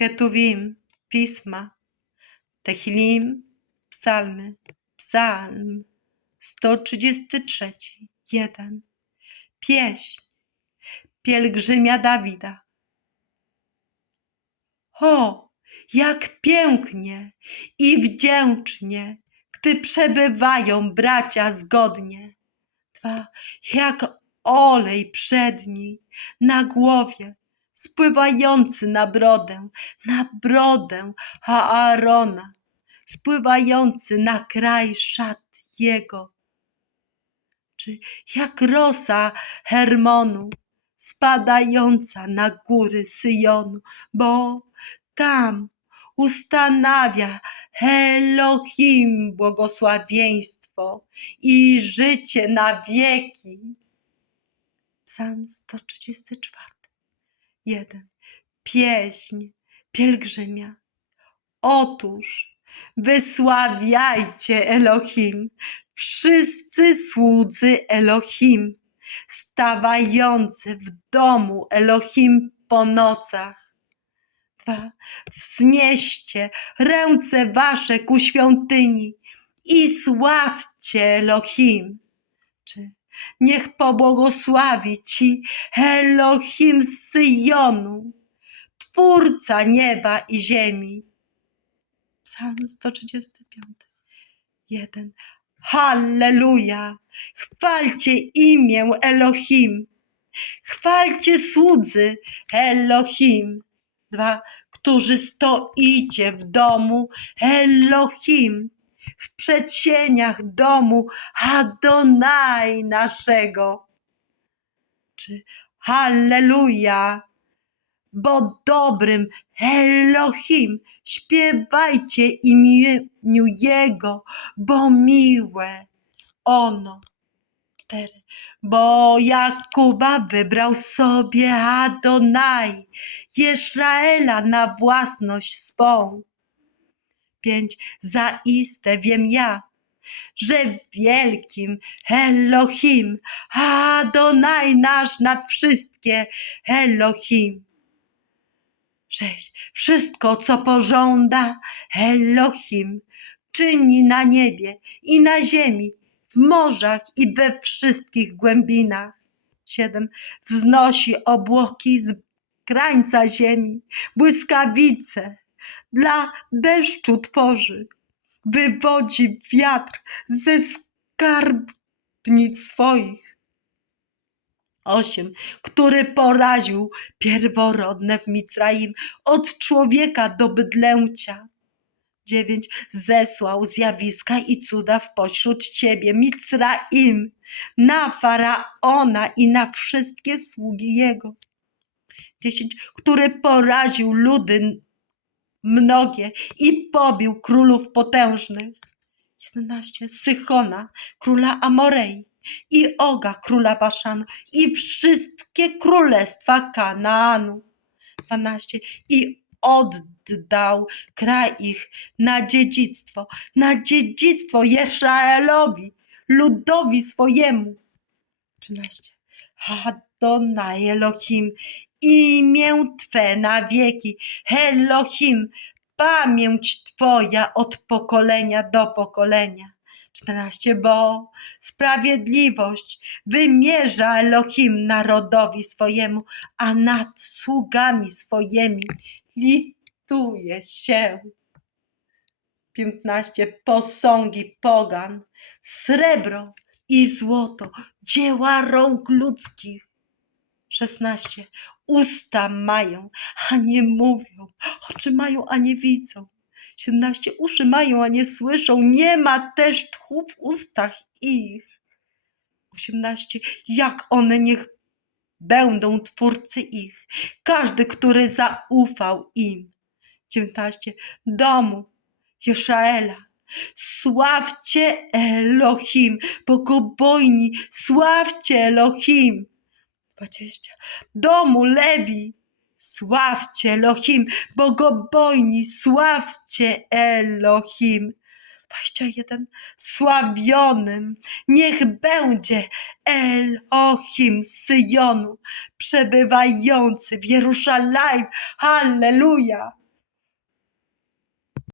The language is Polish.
Ketuvim, pisma, Tehilim, psalmy, psalm 133, 1. Pieśń pielgrzymia Dawida. O, jak pięknie i wdzięcznie, gdy przebywają bracia zgodnie. Dwa, jak olej przedni na głowie, spływający na brodę, na brodę Aarona, spływający na kraj szat jego. Czy jak rosa Hermonu, spadająca na góry Syjonu, bo tam ustanawia Elohim błogosławieństwo i życie na wieki. Psalm 134. 1. Pieśń pielgrzymia. Otóż wysławiajcie Elohim, wszyscy słudzy Elohim, stawający w domu Elohim po nocach. Wznieście ręce wasze ku świątyni i sławcie Elohim. Niech pobłogosławi ci Elohim z Syjonu, Twórca nieba i ziemi. Psalm 135. 1. Halleluja! Chwalcie imię Elohim. Chwalcie słudzy Elohim. Dwa, którzy stoicie w domu Elohim, w przedsieniach domu Adonai naszego. Czy Halleluja! Bo dobrym Elohim śpiewajcie imieniu Jego, bo miłe ono. Cztery. Bo Jakuba wybrał sobie Adonai, Jezraela na własność swą. Pięć. Zaiste wiem ja, że wielkim Elohim, Adonai nasz nad wszystkie Elohim. Sześć. Wszystko, co pożąda Elohim, czyni na niebie i na ziemi, w morzach i we wszystkich głębinach. Siedem. Wznosi obłoki z krańca ziemi, błyskawice dla deszczu tworzy. Wywodzi wiatr ze skarbnic swoich. Osiem. Który poraził pierworodne w Micraim od człowieka do bydlęcia. 9. Zesłał zjawiska i cuda w pośród ciebie, Micraim, na faraona i na wszystkie sługi jego. 10. Który poraził ludy mnogie i pobił królów potężnych. 11. Sychona, króla Amorei i Oga, króla Baszanu i wszystkie królestwa Kanaanu. 12. I oddał kraj ich na dziedzictwo, na dziedzictwo Jezraelowi, ludowi swojemu. 13. Adonai Elohim, imię Twe na wieki, Elohim, pamięć Twoja od pokolenia do pokolenia. 14. Bo sprawiedliwość wymierza Elohim narodowi swojemu, a nad sługami swoimi lituje się. 15. Posągi pogan, srebro i złoto, dzieła rąk ludzkich. 16. Usta mają, a nie mówią, oczy mają, a nie widzą. 17. Uszy mają, a nie słyszą, nie ma też tchu w ustach ich. 18. Jak one niech będą twórcy ich, każdy, który zaufał im. 19. Domu Jezraela. Sławcie Elohim, bogobojni, sławcie Elohim. 20. Domu Lewi, sławcie Elohim, bogobojni, sławcie Elohim. 21. Sławionym niech będzie Elohim Syjonu, przebywający w Jerusalem. Halleluja!